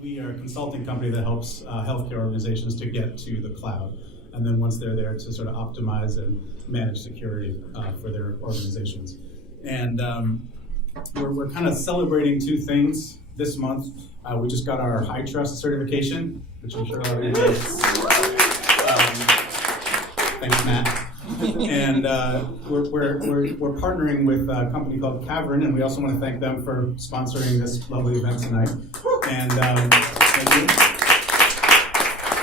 we are a consulting company that helps healthcare organizations to get to the cloud. And then once they're there, to sort of optimize and manage security for their organizations. And we're kind of celebrating two things this month. We just got our high trust certification, which I'm sure everybody knows. Thanks, Matt. And we're partnering with a company called Cavern, and we also want to thank them for sponsoring this lovely event tonight. And thank you.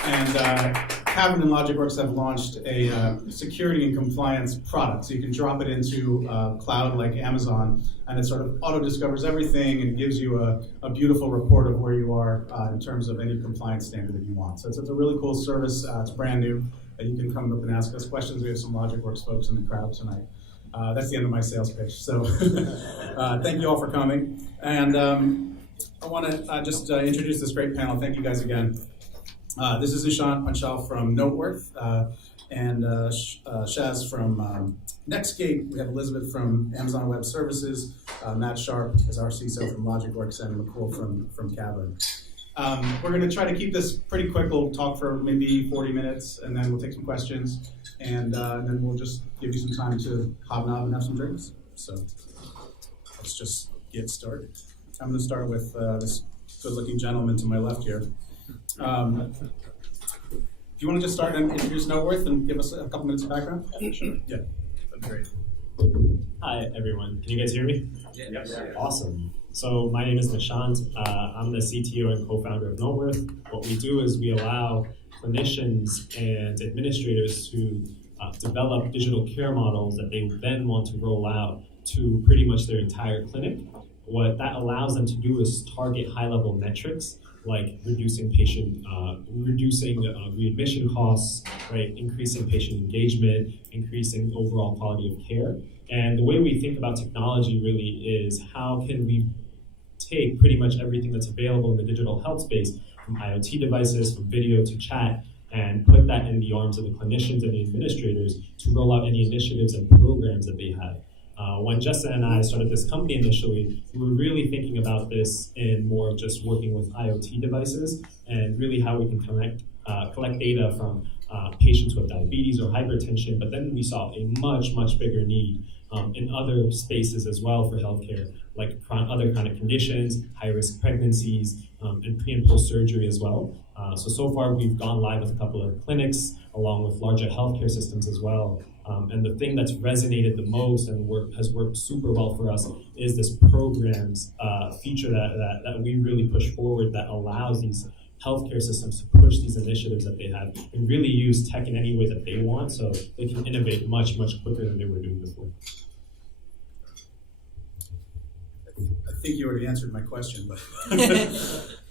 And Cavern and LogicWorks have launched a security and compliance product. So you can drop it into cloud like Amazon, and it sort of auto-discovers everything and gives you a beautiful report of where you are in terms of any compliance standard that you want. So it's a really cool service. It's brand new. You can come up and ask us questions. We have some LogicWorks folks in the crowd tonight. That's the end of my sales pitch. So thank you all for coming. And I want to just introduce this great panel. Thank you guys again. This is Nishant Panchal from Noteworth, and Shaz from Netscape. We have Elizabeth from Amazon Web Services, Matt Sharp is our CISO from LogicWorks, and McCool from Cavern. We're going to try to keep this pretty quick. We'll talk for maybe 40 minutes, and then we'll take some questions, and then we'll just give you some time to hobnob and have some drinks. So let's just get started. I'm going to start with this good-looking gentleman to my left here. Do you want to just start and introduce Noteworth and give us a couple minutes of background? Yeah, sure. Yeah, that'd be great. Hi, everyone. Can you guys hear me? Yes. Awesome. So my name is Nishant. I'm the CTO and co-founder of Noteworth. What we do is we allow clinicians and administrators to develop digital care models that they then want to roll out to pretty much their entire clinic. What that allows them to do is target high-level metrics like reducing readmission costs, right? Increasing patient engagement, increasing overall quality of care. And the way we think about technology really is how can we take pretty much everything that's available in the digital health space, from IoT devices, from video to chat, and put that in the arms of the clinicians and the administrators to roll out any initiatives and programs that they have. When Jessa and I started this company initially, we were really thinking about this in more of just working with IoT devices and really how we can collect data from patients with diabetes or hypertension, but then we saw a much, much bigger need in other spaces as well for healthcare, like other chronic conditions, high-risk pregnancies, and pre- and post-surgery as well. So far we've gone live with a couple of clinics, along with larger healthcare systems as well. And the thing that's resonated the most and has worked super well for us is this programs feature that we really push forward that allows these healthcare systems to push these initiatives that they have and really use tech in any way that they want so they can innovate much, much quicker than they were doing before. I think you already answered my question,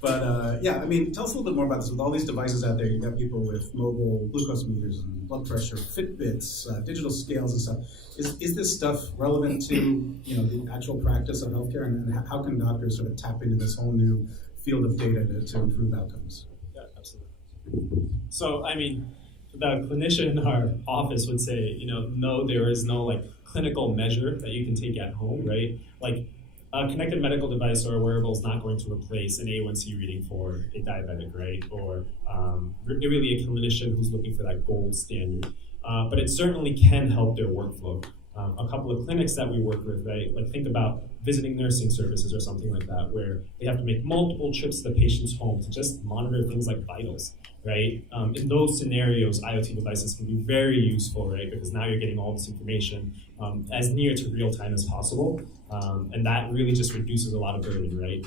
but yeah, I mean, tell us a little bit more about this. With all these devices out there, you've got people with mobile glucose meters and blood pressure, Fitbits, digital scales and stuff. Is this stuff relevant to the actual practice of healthcare, and how can doctors sort of tap into this whole new field of data to improve outcomes? Yeah, absolutely. So, I mean, the clinician in our office would say, no, there is no clinical measure that you can take at home, right? Like, a connected medical device or a wearable is not going to replace an A1C reading for a diabetic, right? Or really a clinician who's looking for that gold standard. But it certainly can help their workflow. A couple of clinics that we work with, right? Like think about visiting nursing services or something like that, where they have to make multiple trips to the patient's home to just monitor things like vitals, right? In those scenarios, IoT devices can be very useful, right? Because now you're getting all this information as near to real time as possible. And that really just reduces a lot of burden, right?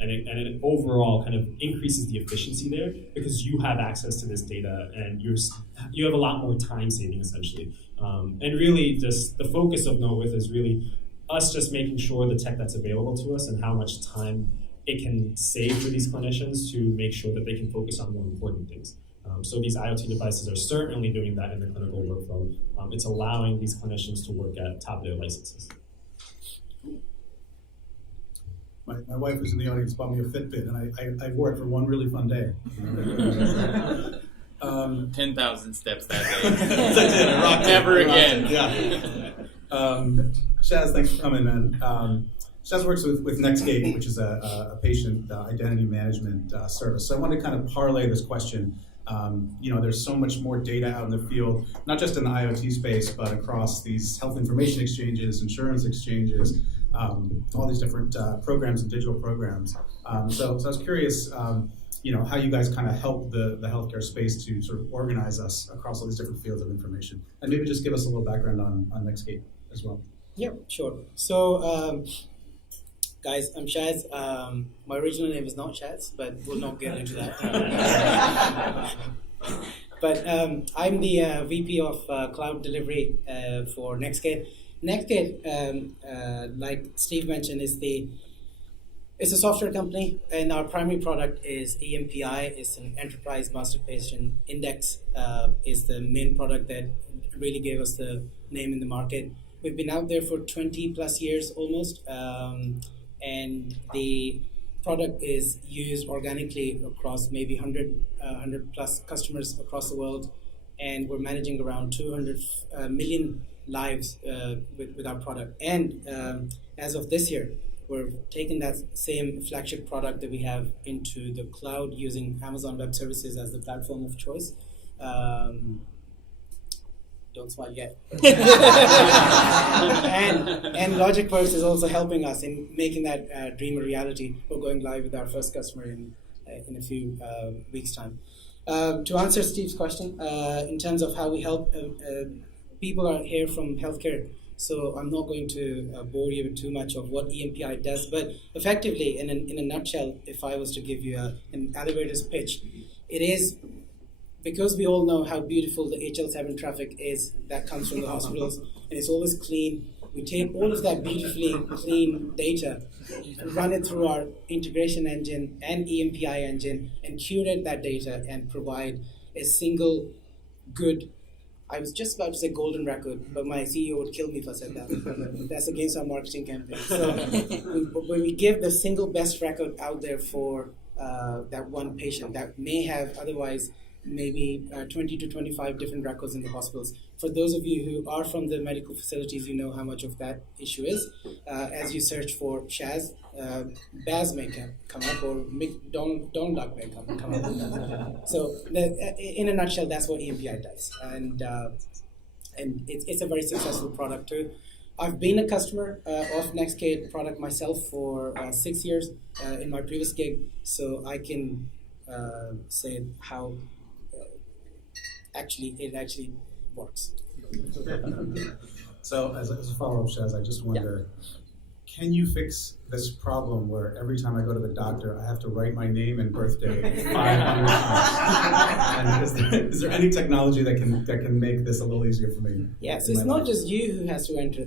And it overall kind of increases the efficiency there because you have access to this data and you have a lot more time saving essentially. And really just the focus of Noteworth is really us just making sure the tech that's available to us and how much time it can save for these clinicians to make sure that they can focus on more important things. So these IoT devices are certainly doing that in the clinical workflow. It's allowing these clinicians to work at top of their licenses. My wife was in the audience, bought me a Fitbit, and I wore it for one really fun day. 10,000 steps that day. That's it. I rocked it. Never again. Yeah. Shaz, thanks for coming, man. Shaz works with Nextgate, which is a patient identity management service. So I wanted to kind of parlay this question. There's so much more data out in the field, not just in the IoT space, but across these health information exchanges, insurance exchanges, all these different programs and digital programs. So I was curious, how you guys kind of help the healthcare space to sort of organize us across all these different fields of information. And maybe just give us a little background on Nextgate as well. Yeah, sure. So, guys, I'm Shaz. My original name is not Shaz, but we'll not get into that. But I'm the VP of Cloud Delivery for Nextgate. Nextgate, like Steve mentioned, it's a software company, and our primary product is EMPI. It's an Enterprise Master Patient Index. Is the main product that really gave us the name in the market. We've been out there for 20 plus years almost, and the product is used organically across maybe 100 plus customers across the world, and we're managing around 200 million lives with our product. And as of this year, we're taking that same flagship product that we have into the cloud using Amazon Web Services as the platform of choice. Don't smile yet. and LogicWorks is also helping us in making that dream a reality. We're going live with our first customer in a few weeks' time. To answer Steve's question, in terms of how we help, people are here from healthcare, so I'm not going to bore you with too much of what EMPI does, but effectively, in a nutshell, if I was to give you an elevator's pitch, it is, because we all know how beautiful the HL7 traffic is that comes from the hospitals, and it's always clean. We take all of that beautifully clean data, run it through our integration engine and EMPI engine, and curate that data and provide a single good, I was just about to say golden record, but my CEO would kill me if I said that. That's against our marketing campaign. So when we give the single best record out there for that one patient that may have otherwise maybe 20 to 25 different records in the hospitals. For those of you who are from the medical facilities, you know how much of that issue is. As you search for Shaz, Baz may come up, or Don Duck may come up. So in a nutshell, that's what EMPI does. And it's a very successful product too. I've been a customer of Nextgate product myself for 6 years in my previous gig, so I can say how it actually works. So as a follow-up, Shaz, I just wonder, can you fix this problem where every time I go to the doctor, I have to write my name and birthday 500 times? And is there any technology that can make this a little easier for me? Yes, it's not just you who has to enter.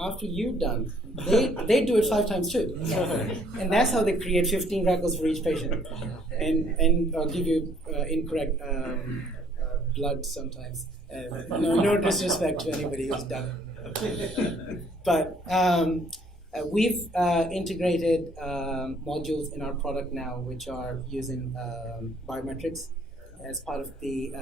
After you've done, they do it 5 times too. And that's how they create 15 records for each patient. And give you incorrect blood sometimes. No disrespect to anybody who's done it. But we've integrated modules in our product now which are using biometrics as part of the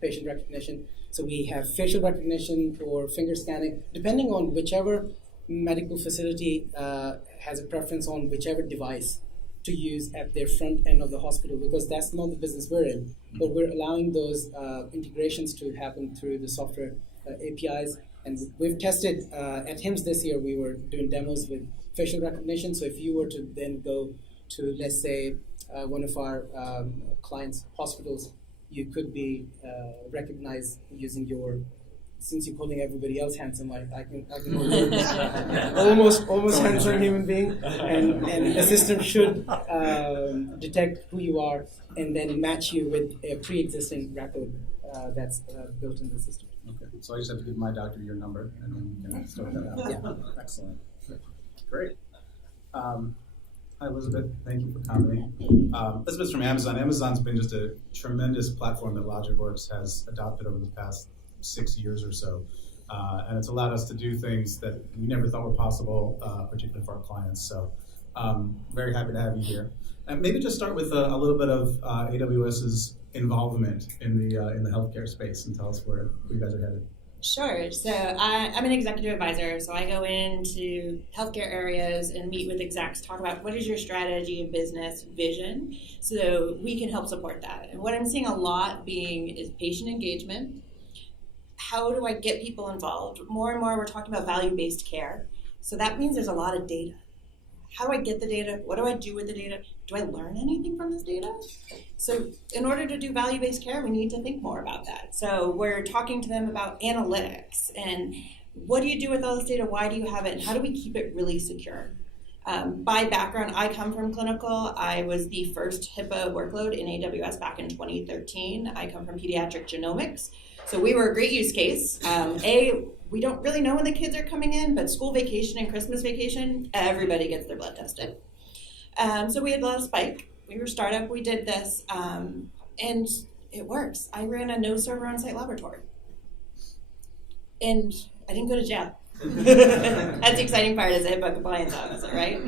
patient recognition. So we have facial recognition or finger scanning, depending on whichever medical facility has a preference on whichever device to use at their front end of the hospital, because that's not the business we're in. But we're allowing those integrations to happen through the software APIs. And we've tested at HIMSS this year, we were doing demos with facial recognition. So if you were to then go to, let's say, one of our clients' hospitals, you could be recognized using your, since you're calling everybody else handsome, I can almost handsome human being, and the system should detect who you are and then match you with a pre-existing record that's built in the system. Okay, so I just have to give my doctor your number, and then we can start that out. Yeah. Excellent. Great. Hi, Elizabeth. Thank you for coming. Elizabeth's from Amazon. Amazon's been just a tremendous platform that LogicWorks has adopted over the past 6 years or so. And it's allowed us to do things that we never thought were possible, particularly for our clients. So very happy to have you here. And maybe just start with a little bit of AWS's involvement in the healthcare space and tell us where you guys are headed. Sure. So I'm an executive advisor. So I go into healthcare areas and meet with execs, talk about what is your strategy and business vision so we can help support that. And what I'm seeing a lot being is patient engagement. How do I get people involved? More and more we're talking about value-based care. So that means there's a lot of data. How do I get the data? What do I do with the data? Do I learn anything from this data? So in order to do value-based care, we need to think more about that. So we're talking to them about analytics and what do you do with all this data? Why do you have it? And how do we keep it really secure? By background, I come from clinical. I was the first HIPAA workload in AWS back in 2013. I come from pediatric genomics. So we were a great use case. We don't really know when the kids are coming in, but school vacation and Christmas vacation, everybody gets their blood tested. So we had a lot of spike. We were a startup, we did this, and it works. I ran a no server on-site laboratory. And I didn't go to jail. That's the exciting part as a HIPAA compliance officer, right?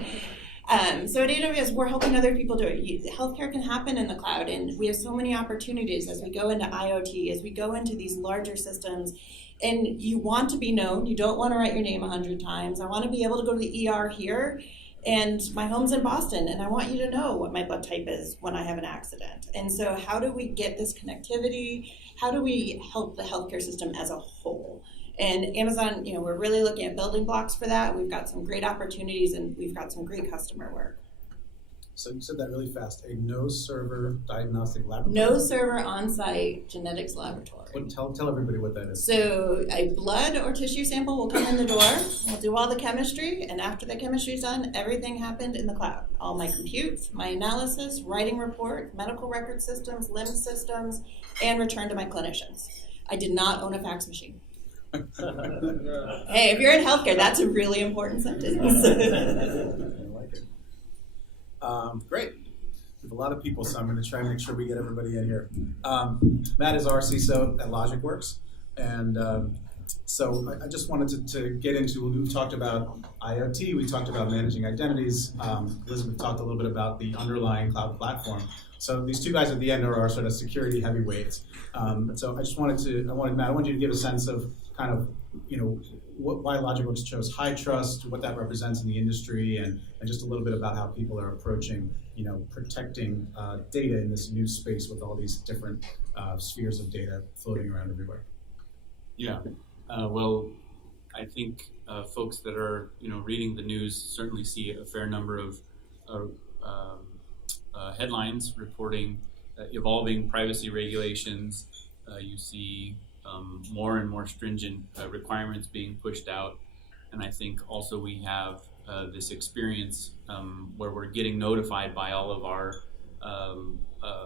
So at AWS, we're helping other people do it. Healthcare can happen in the cloud, and we have so many opportunities as we go into IoT, as we go into these larger systems. And you want to be known. You don't want to write your name 100 times. I want to be able to go to the ER here, and my home's in Boston, and I want you to know what my blood type is when I have an accident. And so how do we get this connectivity? How do we help the healthcare system as a whole? And Amazon, we're really looking at building blocks for that. We've got some great opportunities, and we've got some great customer work. So you said that really fast. A no-server diagnostic laboratory. No server on-site genetics laboratory. Well, tell everybody what that is. So a blood or tissue sample will come in the door. We'll do all the chemistry, and after the chemistry is done, everything happened in the cloud. All my compute, my analysis, writing report, medical record systems, LIMS systems, and return to my clinicians. I did not own a fax machine. Hey, if you're in healthcare, that's a really important sentence. I like it. Great. We have a lot of people, so I'm going to try and make sure we get everybody in here. Matt is our CISO at LogicWorks, and so I just wanted to get into, we've talked about IoT, we talked about managing identities, Elizabeth talked a little bit about the underlying cloud platform. So these two guys at the end are our sort of security heavyweights. So I just wanted Matt, I want you to give a sense of kind of, why LogicWorks chose high trust, what that represents in the industry, and just a little bit about how people are approaching, protecting data in this new space with all these different spheres of data floating around everywhere. Yeah, well, I think folks that are reading the news certainly see a fair number of headlines reporting evolving privacy regulations. You see more and more stringent requirements being pushed out, and I think also we have this experience where we're getting notified by all of our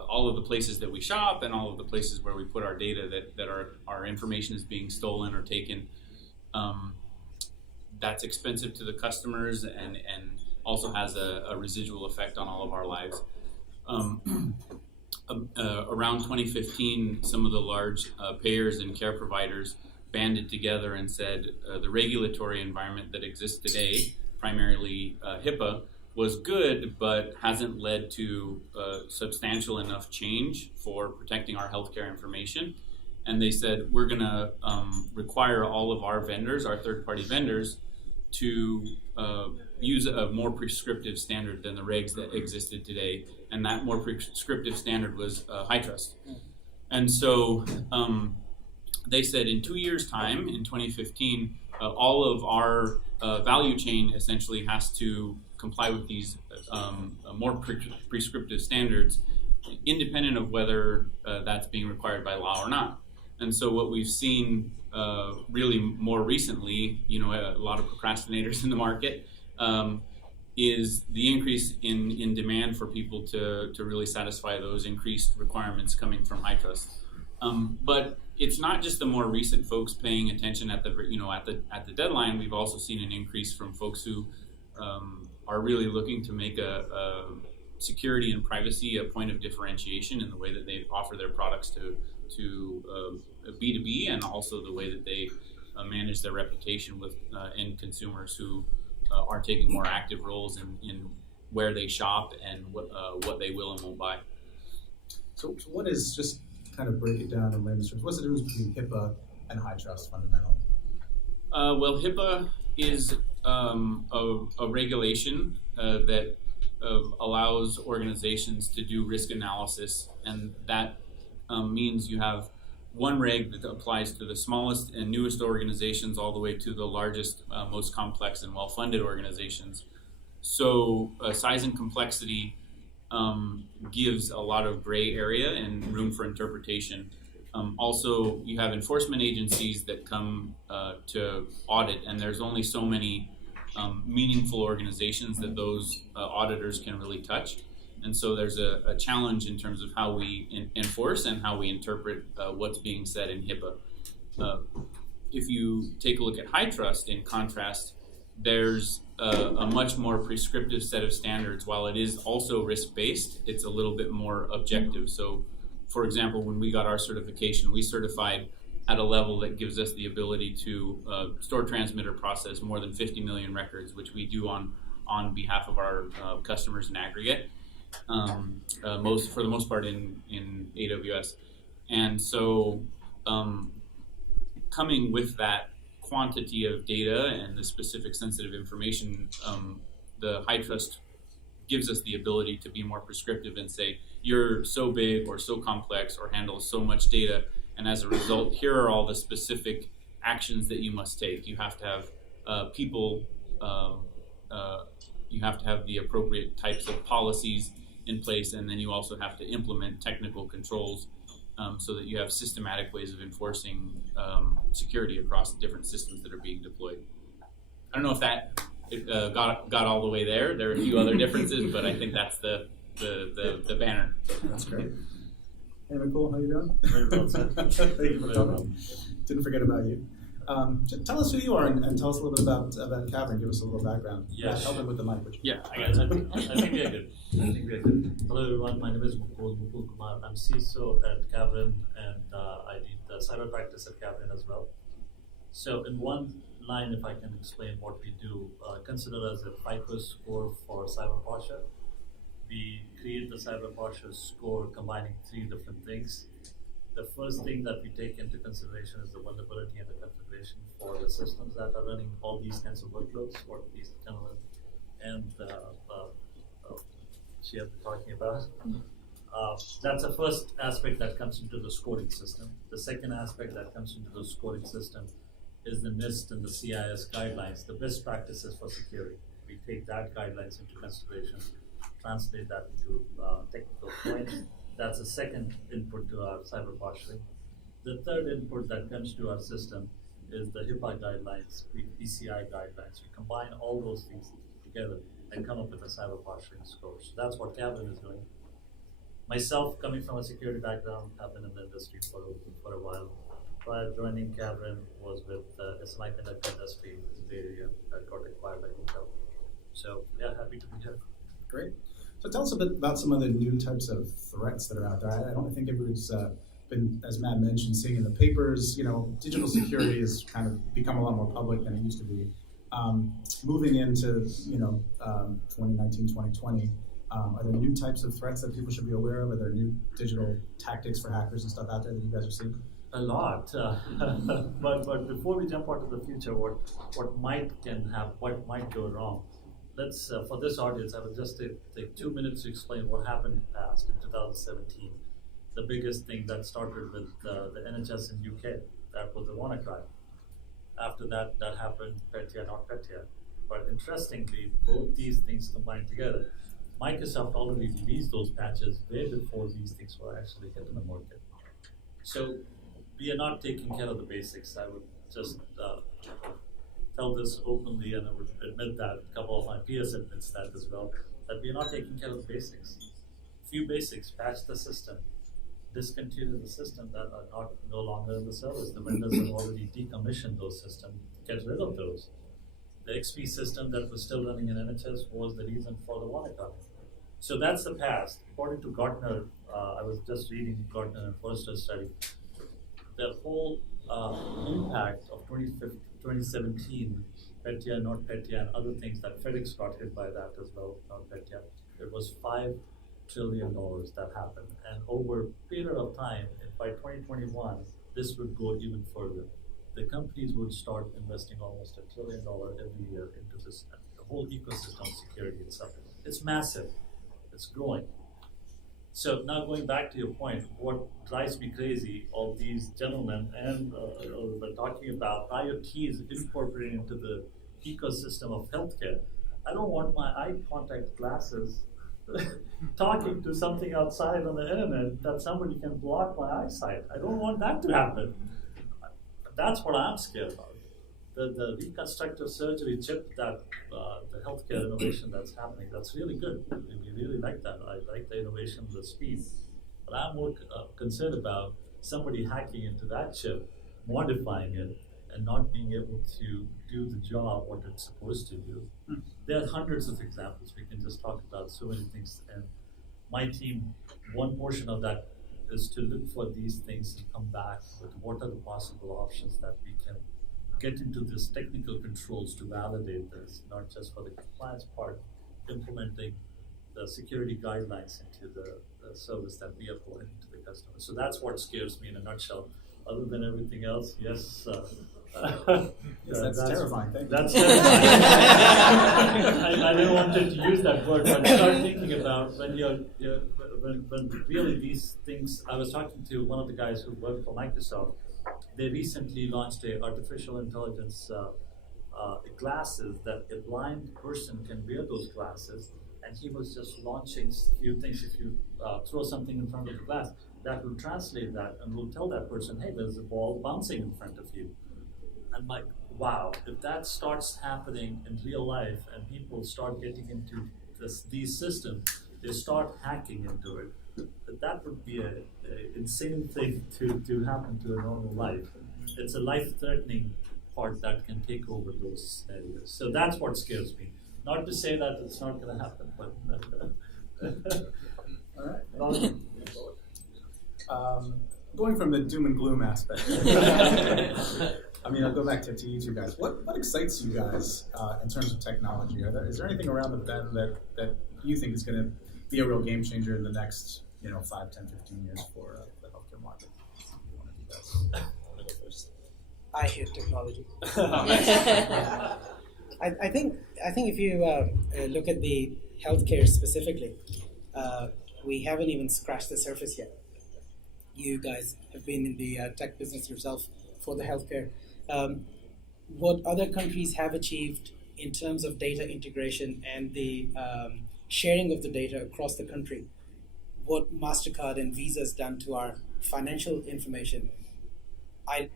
all of the places that we shop and all of the places where we put our data that our information is being stolen or taken. That's expensive to the customers and also has a residual effect on all of our lives. Around 2015, some of the large payers and care providers banded together and said the regulatory environment that exists today, primarily HIPAA, was good, but hasn't led to substantial enough change for protecting our healthcare information. And they said, we're going to require all of our vendors, our third-party vendors, to use a more prescriptive standard than the regs that existed today. And that more prescriptive standard was high trust. And so they said in 2 years' time, in 2015, all of our value chain essentially has to comply with these more prescriptive standards, independent of whether that's being required by law or not. And so what we've seen really more recently, a lot of procrastinators in the market, is the increase in demand for people to really satisfy those increased requirements coming from high trust. But it's not just the more recent folks paying attention at the deadline. We've also seen an increase from folks who are really looking to make a security and privacy a point of differentiation in the way that they offer their products to B2B, and also the way that they manage their reputation with end consumers who are taking more active roles in where they shop and what they will and won't buy. So what is, just kind of break it down in layman's terms, what's the difference between HIPAA and high trust fundamentally? Well, HIPAA is a regulation that allows organizations to do risk analysis, and that means you have one reg that applies to the smallest and newest organizations all the way to the largest, most complex and well-funded organizations. So size and complexity gives a lot of gray area and room for interpretation. Also, you have enforcement agencies that come to audit, and there's only so many meaningful organizations that those auditors can really touch. And so there's a challenge in terms of how we enforce and how we interpret what's being said in HIPAA. If you take a look at high trust, in contrast, there's a much more prescriptive set of standards. While it is also risk-based, it's a little bit more objective. So, for example, when we got our certification, we certified at a level that gives us the ability to store, transmit, or process more than 50 million records, which we do on behalf of our customers in aggregate, for the most part in AWS. And so coming with that quantity of data and the specific sensitive information, the high trust gives us the ability to be more prescriptive and say, you're so big or so complex or handle so much data, and as a result, here are all the specific actions that you must take. You have to have people, you have to have the appropriate types of policies in place, and then you also have to implement technical controls so that you have systematic ways of enforcing security across different systems that are being deployed. I don't know if that got all the way there. There are a few other differences, but I think that's the banner. That's great. Hey, Nicole, how you doing? Very well, sir. Thank you for coming. Didn't forget about you. Tell us who you are and tell us a little bit about Cavern. Give us a little background. Yeah, Help them with the mic. Yeah, I think we are good. Hello everyone, my name is Mukul Kumar. I'm CISO at Cavern, and I lead the cyber practice at Cavern as well. So in one line, if I can explain what we do, consider as a FICO score for cyber posture. We create the cyber posture score combining three different things. The first thing that we take into consideration is the vulnerability and the configuration for the systems that are running all these kinds of workloads, what these gentlemen and she have been talking about. That's the first aspect that comes into the scoring system. The second aspect that comes into the scoring system is the NIST and the CIS guidelines, the best practices for security. We take that guidelines into consideration, translate that into technical points. That's the second input to our cyber posturing. The third input that comes to our system is the HIPAA guidelines, PCI guidelines. We combine all those things together and come up with a cyber posturing score. So that's what Cavern is doing. Myself, coming from a security background, have been in the industry for a while. Prior to joining Cavern was with semiconductor industry in the Bay Area that got acquired by Intel. So yeah, happy to be here. Great. So tell us a bit about some of the new types of threats that are out there. I don't think everyone's been, as Matt mentioned, seeing in the papers, digital security has kind of become a lot more public than it used to be. Moving into, 2019, 2020, are there new types of threats that people should be aware of? Are there new digital tactics for hackers and stuff out there that you guys are seeing? A lot, but before we jump onto the future, what might go wrong. Let's for this audience, I will just take 2 minutes to explain what happened in the past in 2017. The biggest thing that started with the NHS in UK, that was the WannaCry. After that happened Petya, not Petya. But interestingly, both these things combined together. Microsoft already released those patches way before these things were actually hit in the market. So we are not taking care of the basics. I would just tell this openly, and I would admit that a couple of my peers admits that as well, that we are not taking care of the basics. Few basics: patch the system, discontinue the system that are no longer in the service. The vendors have already decommissioned those systems. Get rid of those. The XP system that was still running in NHS was the reason for the WannaCry. So that's the past. According to Gartner, I was just reading Gartner and Forrester's study. The whole impact of 2017, Petya, not Petya, and other things that FedEx got hit by that as well, not Petya. It was $5 trillion that happened. And over a period of time, by 2021, this would go even further. The companies would start investing almost $1 trillion every year into this, the whole ecosystem of security itself. It's massive. It's growing. So now going back to your point, what drives me crazy, all these gentlemen and they're talking about IoT is incorporated into the ecosystem of healthcare. I don't want my eye contact glasses talking to something outside on the internet that somebody can block my eyesight. I don't want that to happen. That's what I'm scared about. The reconstructive surgery chip that the healthcare innovation that's happening, that's really good. We really like that. I like the innovation, the speed. But I'm more concerned about somebody hacking into that chip, modifying it, and not being able to do the job what it's supposed to do. There are hundreds of examples. We can just talk about so many things. And my team, one portion of that is to look for these things and come back with what are the possible options that we can get into this technical controls to validate this, not just for the compliance part, implementing the security guidelines into the service that we are providing to the customer. So that's what scares me in a nutshell. Other than everything else, yes. Yes, that's terrifying. Thank you. That's terrifying. I didn't want to use that word, but start thinking about when when really these things. I was talking to one of the guys who worked for Microsoft. They recently launched a artificial intelligence glasses that a blind person can wear those glasses, and he was just launching a few things. If you throw something in front of the glass, that will translate that and will tell that person, hey, there's a ball bouncing in front of you. I'm like, wow, if that starts happening in real life and people start getting into these systems, they start hacking into it, that would be an insane thing to happen to a normal life. It's a life-threatening part that can take over those scenarios. So that's what scares me. Not to say that it's not going to happen, but all right. Going from the doom and gloom aspect, I mean, I'll go back to you two guys. What excites you guys in terms of technology? Is there anything around the bend that you think is going to be a real game changer in the next 5, 10, 15 years for the healthcare market? One of you guys want to go first? I hate technology. I think if you look at the healthcare specifically, we haven't even scratched the surface yet. You guys have been in the tech business yourself for the healthcare. What other countries have achieved in terms of data integration and the sharing of the data across the country, what MasterCard and Visa has done to our financial information, I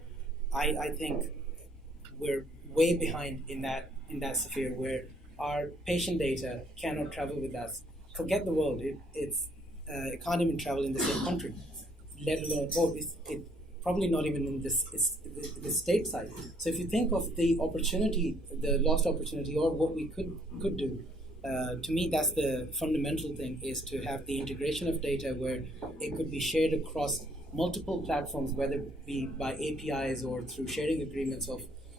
think we're way behind in that sphere where our patient data cannot travel with us. Forget the world; it can't even travel in the same country, let alone it probably not even in the state side. So if you think of the opportunity, the lost opportunity, or what we could do, to me that's the fundamental thing, is to have the integration of data where it could be shared across multiple platforms, whether it be by APIs or through sharing agreements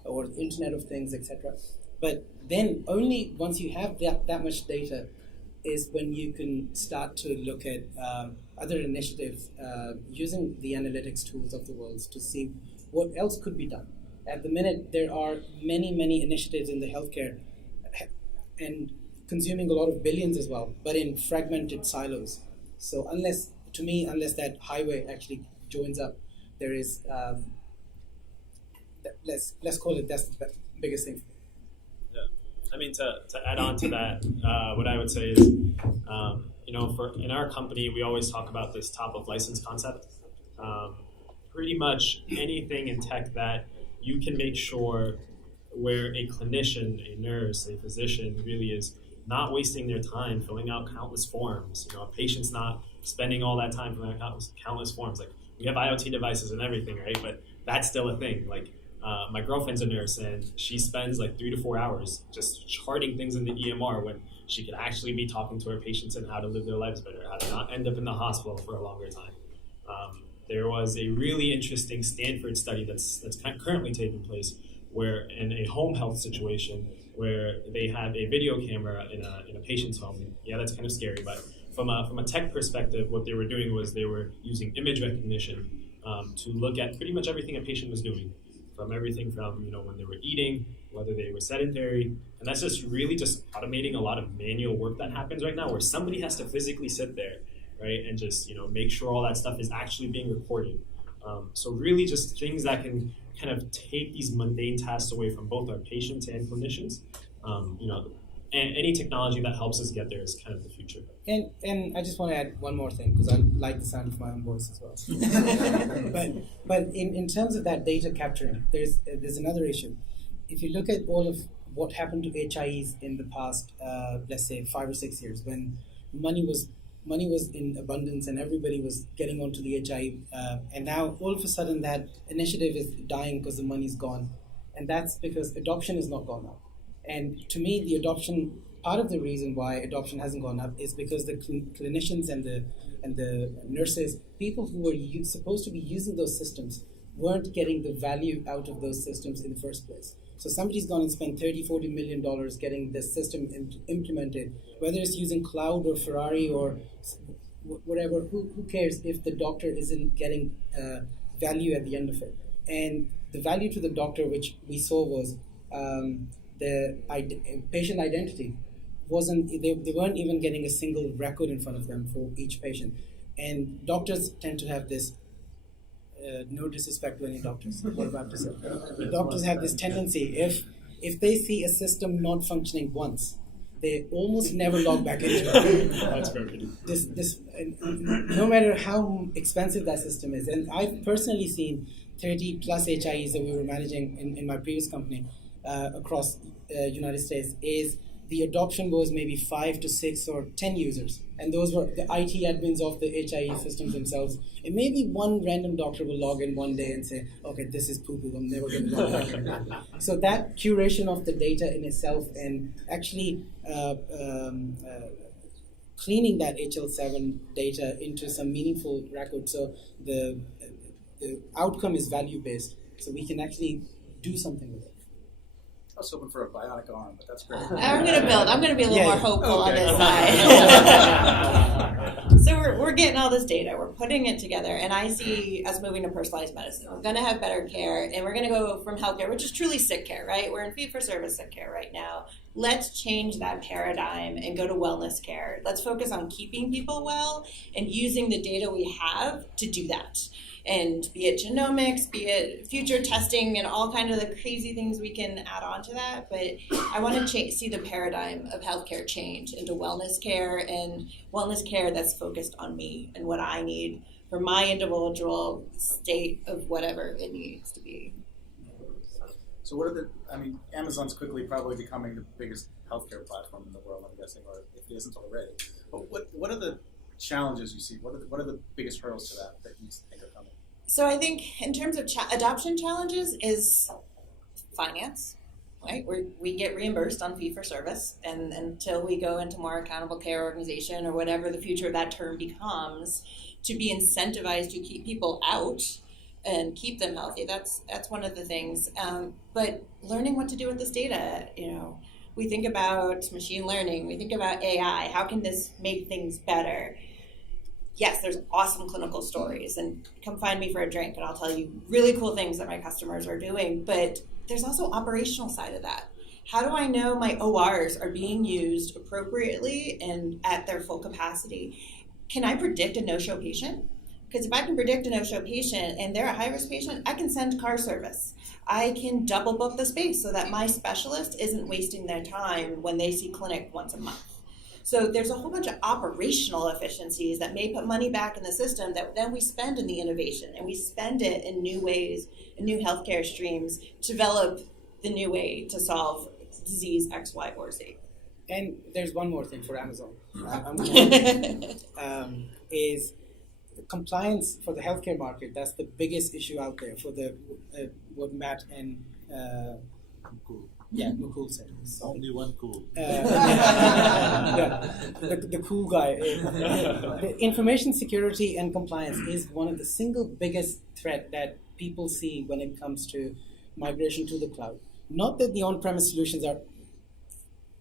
or Internet of Things, etc. But then only once you have that much data is when you can start to look at other initiatives using the analytics tools of the world to see what else could be done. At the minute, there are many initiatives in the healthcare and consuming a lot of billions as well, but in fragmented silos. So unless that highway actually joins up, there is, let's call it, that's the biggest thing. Yeah, I mean, to add on to that, what I would say is, in our company, we always talk about this top of license concept. Pretty much anything in tech that you can make sure where a clinician, a nurse, a physician really is not wasting their time filling out countless forms. A patient's not spending all that time filling out countless forms. Like, we have IoT devices and everything, right? But that's still a thing. Like, my girlfriend's a nurse, and she spends like 3 to 4 hours just charting things in the EMR when she could actually be talking to her patients and how to live their lives better, how to not end up in the hospital for a longer time. There was a really interesting Stanford study that's currently taking place, where in a home health situation, where they had a video camera in a patient's home. Yeah, that's kind of scary, but from a tech perspective, what they were doing was they were using image recognition to look at pretty much everything a patient was doing, from everything from when they were eating, whether they were sedentary, and that's just really just automating a lot of manual work that happens right now, where somebody has to physically sit there, right, and just make sure all that stuff is actually being recorded. So really, just things that can kind of take these mundane tasks away from both our patients and clinicians. And any technology that helps us get there is kind of the future. And I just want to add one more thing, because I like the sound of my own voice as well. but in terms of that data capturing, there's another issue. If you look at all of what happened to HIEs in the past, let's say 5 or 6 years, when money was in abundance and everybody was getting onto the HIE, and now all of a sudden that initiative is dying because the money's gone, and that's because adoption has not gone up. And to me, part of the reason why adoption hasn't gone up is because the clinicians and the nurses, people who were supposed to be using those systems, weren't getting the value out of those systems in the first place. So somebody's gone and spent $30-40 million getting this system implemented, whether it's using cloud or Ferrari or whatever. Who cares if the doctor isn't getting value at the end of it? And the value to the doctor, which we saw, was the patient identity. They weren't even getting a single record in front of them for each patient. And doctors tend to have this, no disrespect to any doctors, what about to say? Doctors have this tendency, if they see a system not functioning once, they almost never log back into it. That's very good. No matter how expensive that system is. And I've personally seen 30 plus HIEs that we were managing in my previous company across United States, is the adoption was maybe 5 to 6 or 10 users. And those were the IT admins of the HIE systems themselves. And maybe one random doctor will log in one day and say, okay, this is poo-poo, I'm never going to log back in. So that curation of the data in itself, and actually cleaning that HL7 data into some meaningful record, so the outcome is value-based, so we can actually do something with it. I was hoping for a bionic arm, but that's great. I'm going to be a little more hopeful on Okay. this side. So we're getting all this data, we're putting it together, and I see us moving to personalized medicine. We're going to have better care, and we're going to go from healthcare, which is truly sick care, right? We're in fee-for-service sick care right now. Let's change that paradigm and go to wellness care. Let's focus on keeping people well and using the data we have to do that. And be it genomics, be it future testing, and all kind of the crazy things we can add on to that. But I want to see the paradigm of healthcare change into wellness care, and wellness care that's focused on me and what I need for my individual state of whatever it needs to be. So what are Amazon's quickly probably becoming the biggest healthcare platform in the world, I'm guessing, or if it isn't already. But what are the challenges you see? What are the biggest hurdles to that you think are coming? So I think in terms of adoption challenges is finance, right? We get reimbursed on fee for service, and until we go into more accountable care organization or whatever the future of that term becomes, to be incentivized to keep people out and keep them healthy, that's one of the things. But learning what to do with this data, we think about machine learning, we think about AI, how can this make things better? Yes, there's awesome clinical stories, and come find me for a drink and I'll tell you really cool things that my customers are doing, but there's also operational side of that. How do I know my ORs are being used appropriately and at their full capacity? Can I predict a no-show patient? Because if I can predict a no-show patient and they're a high-risk patient, I can send car service. I can double book the space so that my specialist isn't wasting their time when they see clinic once a month. So there's a whole bunch of operational efficiencies that may put money back in the system that then we spend in the innovation, and we spend it in new ways, in new healthcare streams, to develop the new way to solve disease X, Y, or Z. And there's one more thing for Amazon. Is compliance for the healthcare market. That's the biggest issue out there for the what Matt and Mukul said. Only one cool. The cool guy. The information security and compliance is one of the single biggest threat that people see when it comes to migration to the cloud. Not that the on-premise solutions are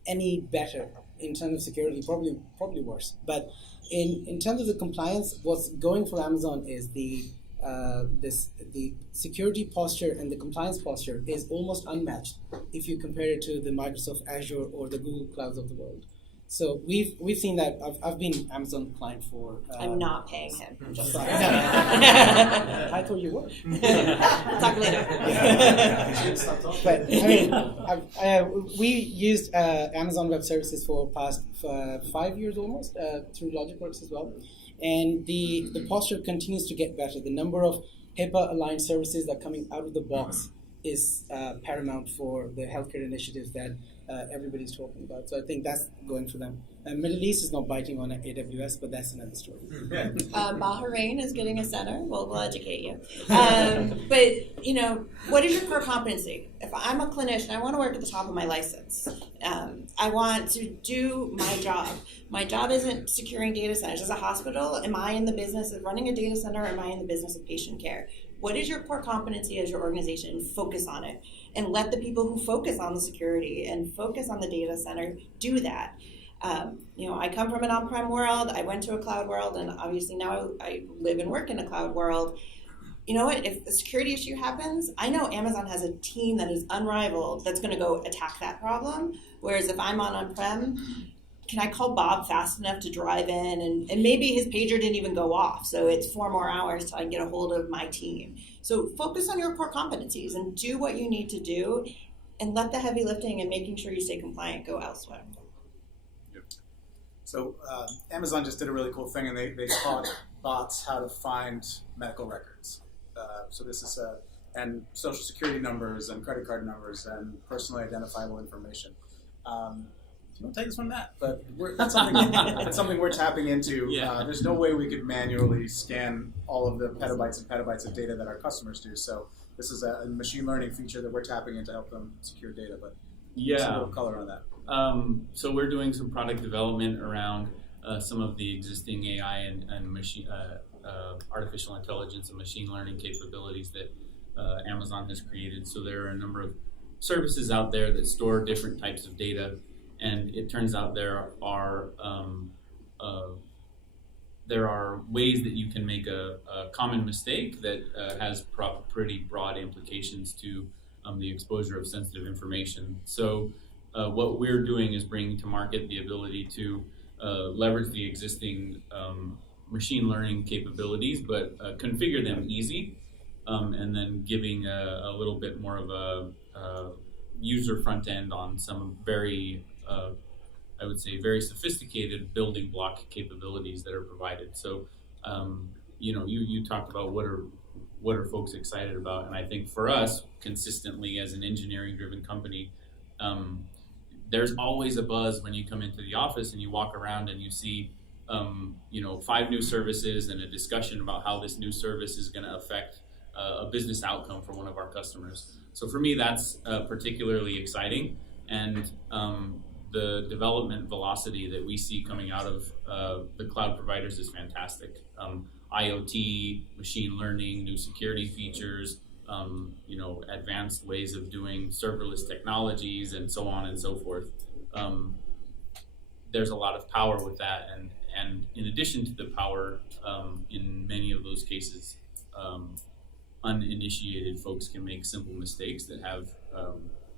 any better in terms of security, probably worse. But in terms of the compliance, what's going for Amazon is the the security posture and the compliance posture is almost unmatched if you compare it to the Microsoft Azure or the Google Clouds of the world. So we've seen that. I've been Amazon client for. I'm not paying him. I'm just sorry. I thought you were. Talk later. But I mean, we used Amazon Web Services for past 5 years almost through LogicWorks as well, and the posture continues to get better. The number of HIPAA-aligned services that are coming out of the box is paramount for the healthcare initiatives that everybody's talking about. So I think that's going for them. Middle East is not biting on AWS, but that's another story. Bahrain is getting a center. We'll educate you. But, you know, what is your core competency? If I'm a clinician, I want to work at the top of my license. I want to do my job. My job isn't securing data centers. As a hospital, am I in the business of running a data center, or am I in the business of patient care? What is your core competency as your organization? Focus on it. And let the people who focus on the security and focus on the data center do that. You know, I come from an on-prem world. I went to a cloud world, and obviously now I live and work in a cloud world. You know what? If a security issue happens, I know Amazon has a team that is unrivaled that's going to go attack that problem. Whereas if I'm on-prem, can I call Bob fast enough to drive in? And maybe his pager didn't even go off, so it's 4 more hours till I can get a hold of my team. So focus on your core competencies and do what you need to do, and let the heavy lifting and making sure you stay compliant go elsewhere. So Amazon just did a really cool thing, and they taught bots how to find medical records. So this is and social security numbers and credit card numbers and personally identifiable information. Don't take this from that, but that's something we're tapping into. Yeah. There's no way we could manually scan all of the petabytes and petabytes of data that our customers do. So this is a machine learning feature that we're tapping in to help them secure data. But just a little color on that. So we're doing some product development around some of the existing AI and machine, artificial intelligence and machine learning capabilities that Amazon has created. So there are a number of services out there that store different types of data. And it turns out there are ways that you can make a common mistake that has pretty broad implications to the exposure of sensitive information. So what we're doing is bringing to market the ability to leverage the existing machine learning capabilities, but configure them easy, and then giving a little bit more of a user front end on some very I would say very sophisticated building block capabilities that are provided. So, you know, you talked about what are folks excited about, and I think for us, consistently as an engineering-driven company, there's always a buzz when you come into the office and you walk around and you see, you know, 5 new services and a discussion about how this new service is going to affect a business outcome for one of our customers. So for me, that's particularly exciting, and the development velocity that we see coming out of the cloud providers is fantastic. IoT, machine learning, new security features, you know, advanced ways of doing serverless technologies, and so on and so forth. There's a lot of power with that, and in addition to the power, in many of those cases, uninitiated folks can make simple mistakes that have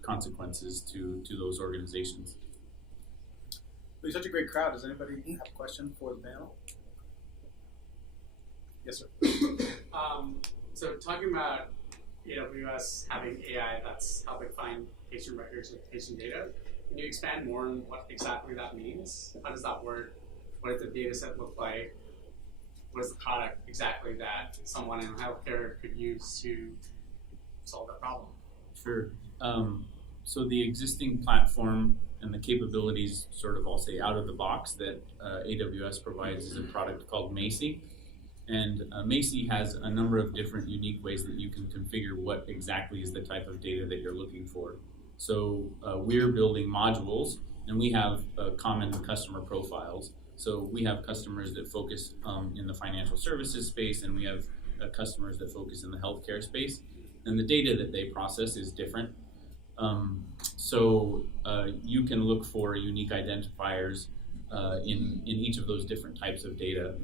consequences to those organizations. You're such a great crowd. Does anybody have a question for the panel? Yes, sir. So talking about AWS having AI that's helping find patient records and patient data, can you expand more on what exactly that means? How does that work? What does the data set look like? What is the product exactly that someone in healthcare could use to solve that problem? Sure. So the existing platform and the capabilities, sort of, I'll say, out of the box that AWS provides is a product called Macy. And Macy has a number of different unique ways that you can configure what exactly is the type of data that you're looking for. So we're building modules, and we have common customer profiles. So we have customers that focus in the financial services space, and we have customers that focus in the healthcare space. And the data that they process is different. So you can look for unique identifiers in each of those different types of data.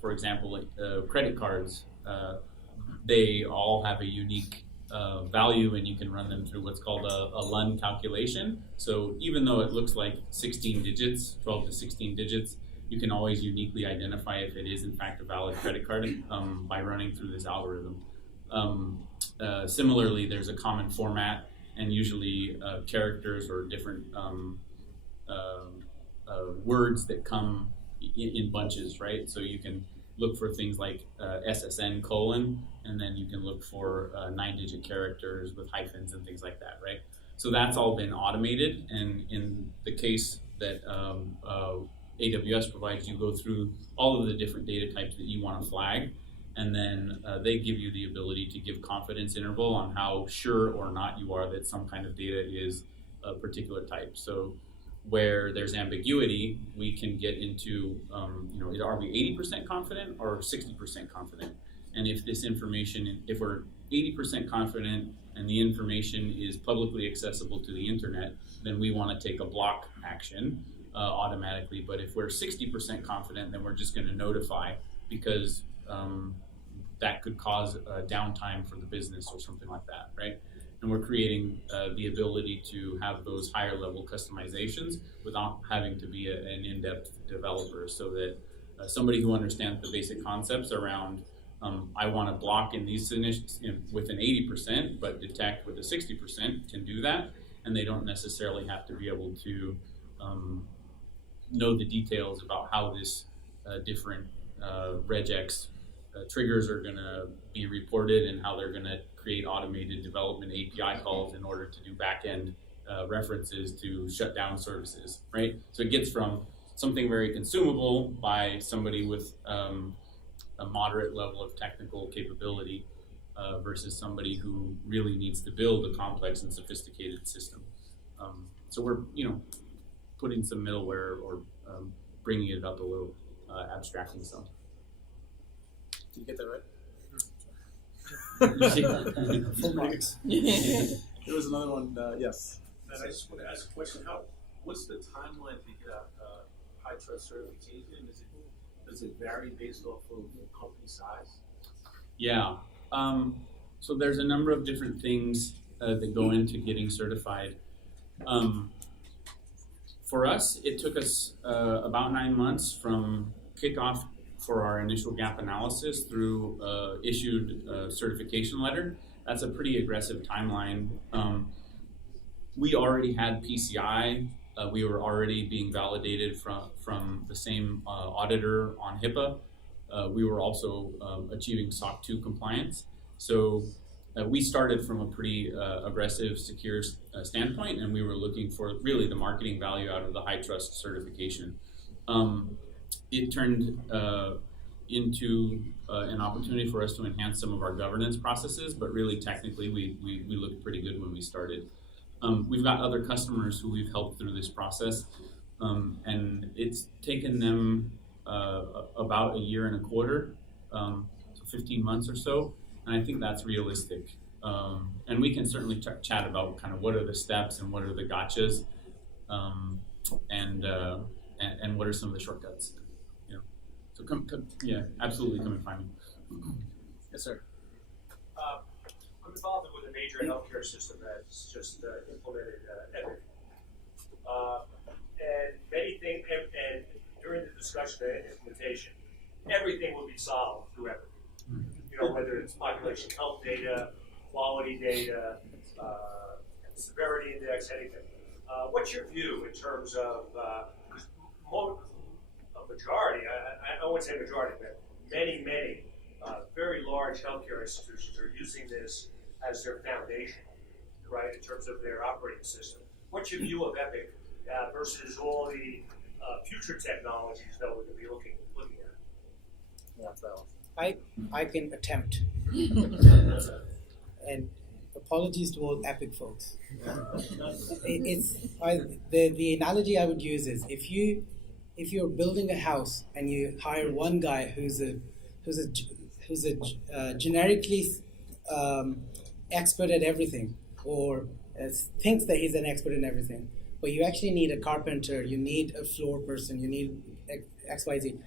For example, credit cards. they all have a unique value, and you can run them through what's called a LUN calculation. So even though it looks like 16 digits, 12 to 16 digits, you can always uniquely identify if it is in fact a valid credit card by running through this algorithm. Similarly, there's a common format, and usually characters or different words that come in bunches, right? So you can look for things like SSN colon, and then you can look for 9-digit characters with hyphens and things like that, right? So that's all been automated, and in the case that AWS provides, you go through all of the different data types that you want to flag, and then they give you the ability to give confidence interval on how sure or not you are that some kind of data is a particular type. So where there's ambiguity, we can get into, are we 80% confident or 60% confident? And if this information, if we're 80% confident and the information is publicly accessible to the internet, then we want to take a block action automatically. But if we're 60% confident, then we're just going to notify, because that could cause downtime for the business or something like that, right? And we're creating the ability to have those higher level customizations without having to be an in-depth developer, so that somebody who understands the basic concepts around I want to block in these with an 80%, but detect with a 60% can do that, and they don't necessarily have to be able to know the details about how this different regex triggers are going to be reported, and how they're going to create automated development API calls in order to do back-end references to shut down services, right? So it gets from something very consumable by somebody with a moderate level of technical capability versus somebody who really needs to build a complex and sophisticated system. So we're, putting some middleware or bringing it up a little, abstracting some. Did you get that right? Full marks. There was another one, yes. And I just want to ask a question. What's the timeline to get a high trust certification? Does it vary based off of the company size? Yeah. So there's a number of different things that go into getting certified. For us, it took us about 9 months from kickoff for our initial gap analysis through issued certification letter. That's a pretty aggressive timeline. We already had PCI. We were already being validated from the same auditor on HIPAA. We were also achieving SOC 2 compliance. So we started from a pretty aggressive, secure standpoint, and we were looking for really the marketing value out of the high trust certification. It turned into an opportunity for us to enhance some of our governance processes, but really technically we looked pretty good when we started. We've got other customers who we've helped through this process, and it's taken them about 1.25 years, so 15 months or so, and I think that's realistic. And we can certainly chat about kind of what are the steps and what are the gotchas, and what are some of the shortcuts. So absolutely come and find me. Yes, sir. I'm involved with a major healthcare system that's just implemented Epic. And many things, and during the discussion and implementation, everything will be solved through Epic. Whether it's population health data, quality data, severity index, anything. What's your view in terms of a majority, I wouldn't say majority, but many very large healthcare institutions are using this as their foundation, right, in terms of their operating system. What's your view of Epic versus all the future technologies that we're going to be looking at? Yeah, so. I can attempt. And apologies to all Epic folks. The analogy I would use is if you're building a house and you hire one guy who's a generically expert at everything, or thinks that he's an expert in everything, but you actually need a carpenter, you need a floor person, you need XYZ.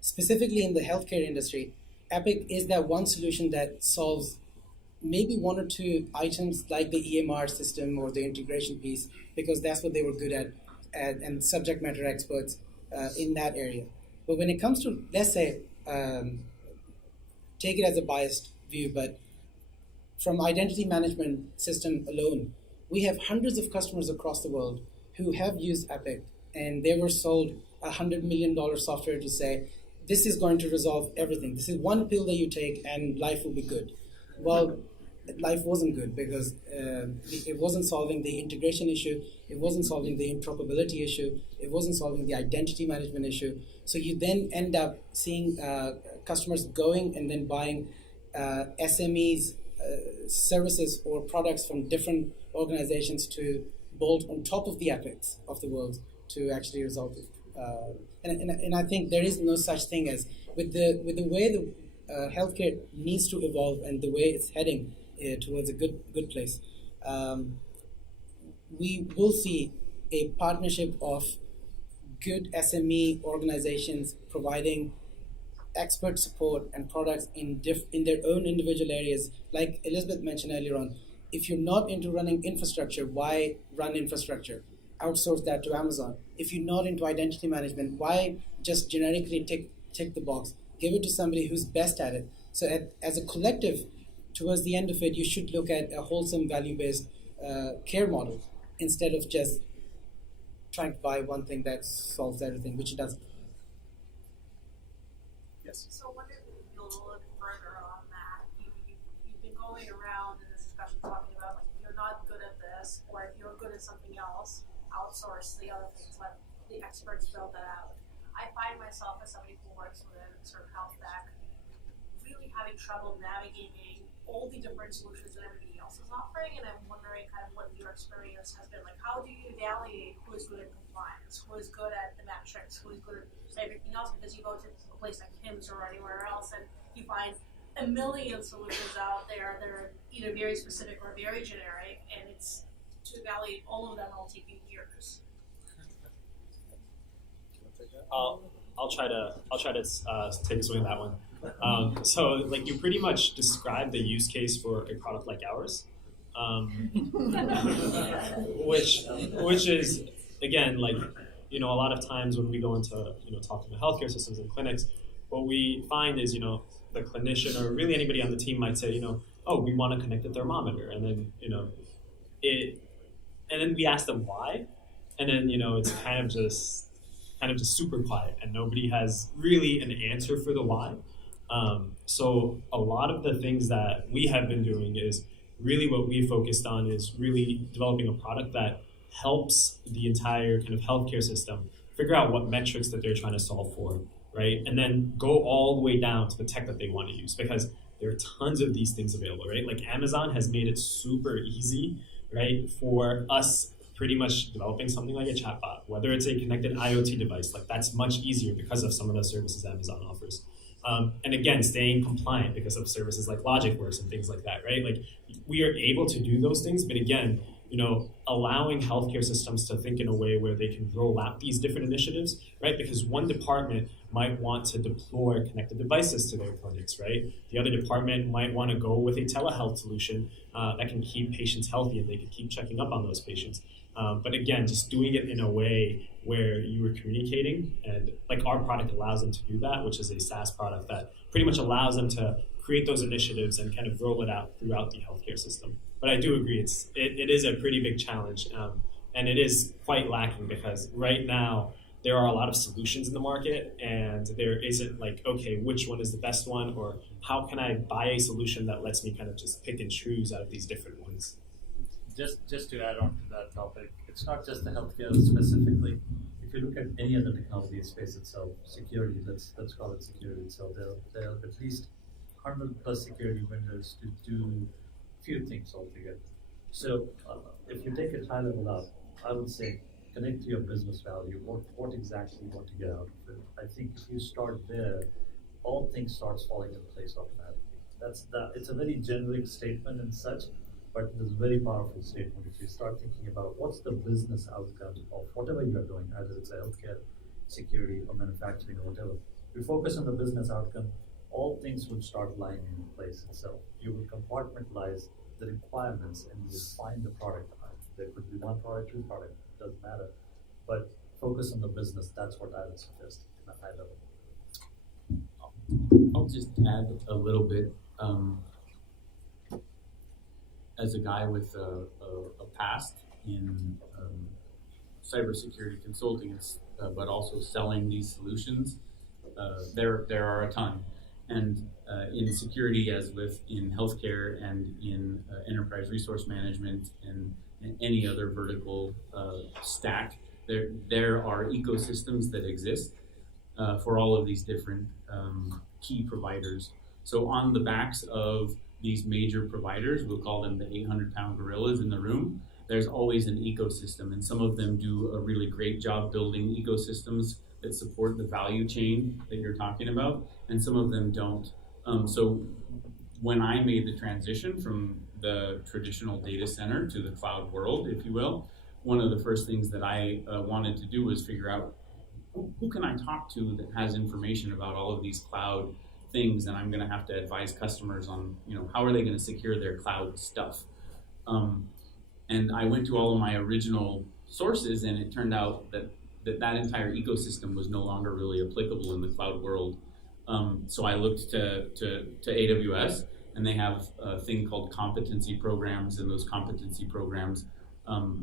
Specifically in the healthcare industry, Epic is that one solution that solves maybe one or two items like the EMR system or the integration piece, because that's what they were good at and subject matter experts in that area. But when it comes to, let's say, take it as a biased view, but from identity management system alone, we have hundreds of customers across the world who have used Epic, and they were sold $100 million software to say, this is going to resolve everything. This is one pill that you take and life will be good. Well, life wasn't good because it wasn't solving the integration issue, it wasn't solving the interoperability issue, it wasn't solving the identity management issue. So you then end up seeing customers going and then buying SMEs, services or products from different organizations to bolt on top of the epics of the world to actually resolve it. And I think there is no such thing as, with the way the healthcare needs to evolve and the way it's heading towards a good place, we will see a partnership of good SME organizations providing expert support and products in their own individual areas. Like Elizabeth mentioned earlier on, if you're not into running infrastructure, why run infrastructure? Outsource that to Amazon. If you're not into identity management, why just generically tick the box? Give it to somebody who's best at it. So as a collective, towards the end of it, you should look at a wholesome value-based care model instead of just trying to buy one thing that solves everything, which it doesn't. Yes. So I wonder if we can go a little bit further on that. You've been going around in this discussion talking about, like, you're not good at this, or if you're good at something else, outsource the other things, let the experts build that out. I find myself, as somebody who works within sort of HealthTech, really having trouble navigating all the different solutions that everybody else is offering, and I'm wondering kind of what your experience has been. Like, how do you evaluate who is good at compliance, who is good at the metrics, who is good at everything else? Because you go to a place like HIMSS or anywhere else, and you find a million solutions out there that are either very specific or very generic, and it's to evaluate all of them will take you years. I'll try to take a swing at that one. So, like, you pretty much described the use case for a product like ours, which is, again, like, a lot of times when we go into talking to healthcare systems and clinics, what we find is the clinician or really anybody on the team might say oh, we want to connect a thermometer, and then and then we ask them why, and then it's kind of just super quiet, and nobody has really an answer for the why. So a lot of the things that we have been doing is really what we focused on is really developing a product that helps the entire kind of healthcare system figure out what metrics that they're trying to solve for, right? And then go all the way down to the tech that they want to use, because there are tons of these things available, right? Like Amazon has made it super easy, right, for us pretty much developing something like a chatbot, whether it's a connected IoT device, like that's much easier because of some of the services Amazon offers. And again, staying compliant because of services like LogicWorks and things like that, right? Like we are able to do those things, but again, allowing healthcare systems to think in a way where they can roll out these different initiatives, right? Because one department might want to deploy connected devices to their clinics, right? The other department might want to go with a telehealth solution that can keep patients healthy and they can keep checking up on those patients. But again, just doing it in a way where you are communicating, and like our product allows them to do that, which is a SaaS product that pretty much allows them to create those initiatives and kind of roll it out throughout the healthcare system. But I do agree, it is a pretty big challenge, and it is quite lacking because right now there are a lot of solutions in the market, and there isn't like, okay, which one is the best one, or how can I buy a solution that lets me kind of just pick and choose out of these different ones. Just to add on to that topic, it's not just the healthcare specifically. If you look at any other technology space itself, security, let's call it security itself, there are at least 100 plus security vendors to do few things altogether. So if you take it high level up, I would say connect to your business value. What exactly you want to get out of it? I think if you start there, all things starts falling into place automatically. It's a very generic statement and such, but it is a very powerful statement if you start thinking about what's the business outcome of whatever you're doing, either it's a healthcare, security, or manufacturing, or whatever. If you focus on the business outcome, all things would start lying in place itself. You will compartmentalize the requirements and you will find the product. There could be one product, two product, doesn't matter. But focus on the business, that's what I would suggest at a high level. I'll just add a little bit. As a guy with a past in cybersecurity consulting, but also selling these solutions, there are a ton. And in security, as with in healthcare and in enterprise resource management and any other vertical stack, there are ecosystems that exist for all of these different key providers. So on the backs of these major providers, we'll call them the 800-pound gorillas in the room, there's always an ecosystem, and some of them do a really great job building ecosystems that support the value chain that you're talking about, and some of them don't. So when I made the transition from the traditional data center to the cloud world, if you will, one of the first things that I wanted to do was figure out who can I talk to that has information about all of these cloud things, and I'm going to have to advise customers on, how are they going to secure their cloud stuff. And I went to all of my original sources, and it turned out that entire ecosystem was no longer really applicable in the cloud world. So I looked to AWS, and they have a thing called competency programs, and those competency programs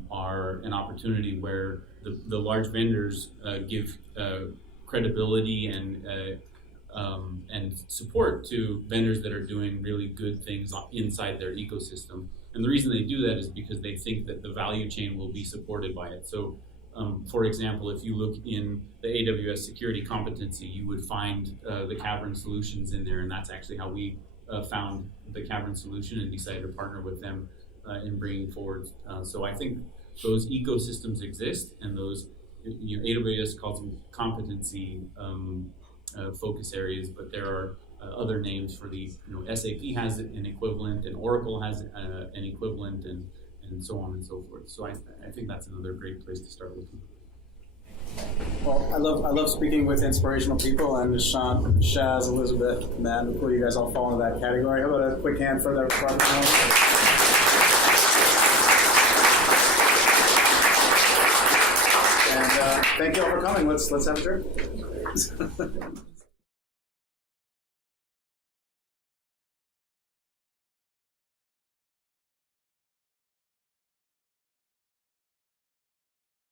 are an opportunity where the large vendors give credibility and support to vendors that are doing really good things inside their ecosystem. And the reason they do that is because they think that the value chain will be supported by it. So, for example, if you look in the AWS security competency, you would find the Cavern solutions in there, and that's actually how we found the Cavern solution and decided to partner with them in bringing forward. So I think those ecosystems exist, and those, AWS calls them competency focus areas, but there are other names for these. SAP has an equivalent, and Oracle has an equivalent, and so on and so forth. So I think that's another great place to start looking. Well, I love speaking with inspirational people, and Nishant, Shaz, Elizabeth, man, before you guys all fall into that category, how about a quick hand for their performance? And thank you all for coming. Let's have a drink.